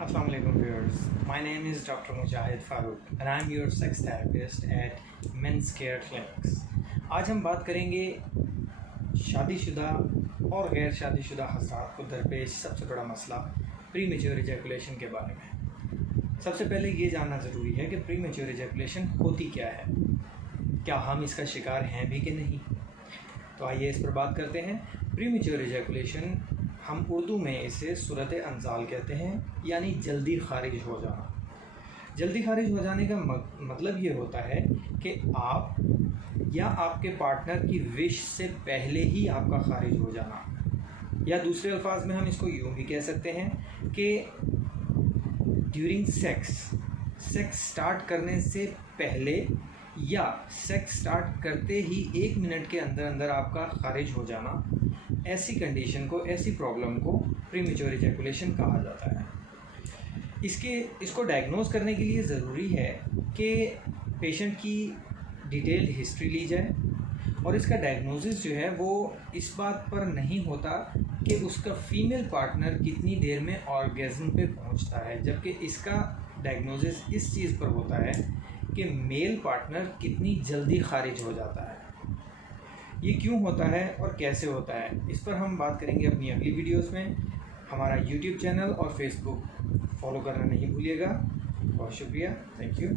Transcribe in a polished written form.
Assalamu alaikum viewers. My name is Dr. Mujahid Farooq and I am your sex therapist at Men's Care Clinics. आज हम बात करेंगे शादीशुदा और गैर शादीशुदा हज़रात को दरपेश सबसे बड़ा मसला प्रीमेच्योर इजैकुलेशन के बारे में। सबसे पहले ये जानना ज़रूरी है कि प्रीमेच्योर इजैकुलेशन होती क्या है, क्या हम इसका शिकार हैं भी कि नहीं। तो आइए इस पर बात करते हैं। प्रीमेच्योर इजैकुलेशन हम उर्दू में इसे सूरत अंजाल कहते हैं, यानी जल्दी खारिज हो जाना। जल्दी खारिज हो जाने का मतलब ये होता है कि आप या आपके पार्टनर की विश से पहले ही आपका खारिज हो जाना, या दूसरे अल्फाज में हम इसको यूँ भी कह सकते हैं कि ड्यूरिंग सेक्स स्टार्ट करने से पहले या सेक्स स्टार्ट करते ही 1 मिनट के अंदर अंदर आपका खारिज हो जाना, ऐसी कंडीशन को, ऐसी प्रॉब्लम को प्रीमेच्योर इजैकुलेशन कहा जाता है। इसको डायग्नोज करने के लिए ज़रूरी है कि पेशेंट की डिटेल्ड हिस्ट्री ली जाए, और इसका डायग्नोसिस जो है वो इस बात पर नहीं होता कि उसका फीमेल पार्टनर कितनी देर में ऑर्गेज़म पे पहुंचता है, जबकि इसका डायग्नोसिस इस चीज़ पर होता है कि मेल पार्टनर कितनी जल्दी खारिज हो जाता है। ये क्यों होता है और कैसे होता है, इस पर हम बात करेंगे अपनी अगली वीडियोस में। हमारा यूट्यूब चैनल और फेसबुक फॉलो करना नहीं भूलिएगा। बहुत शुक्रिया, थैंक यू।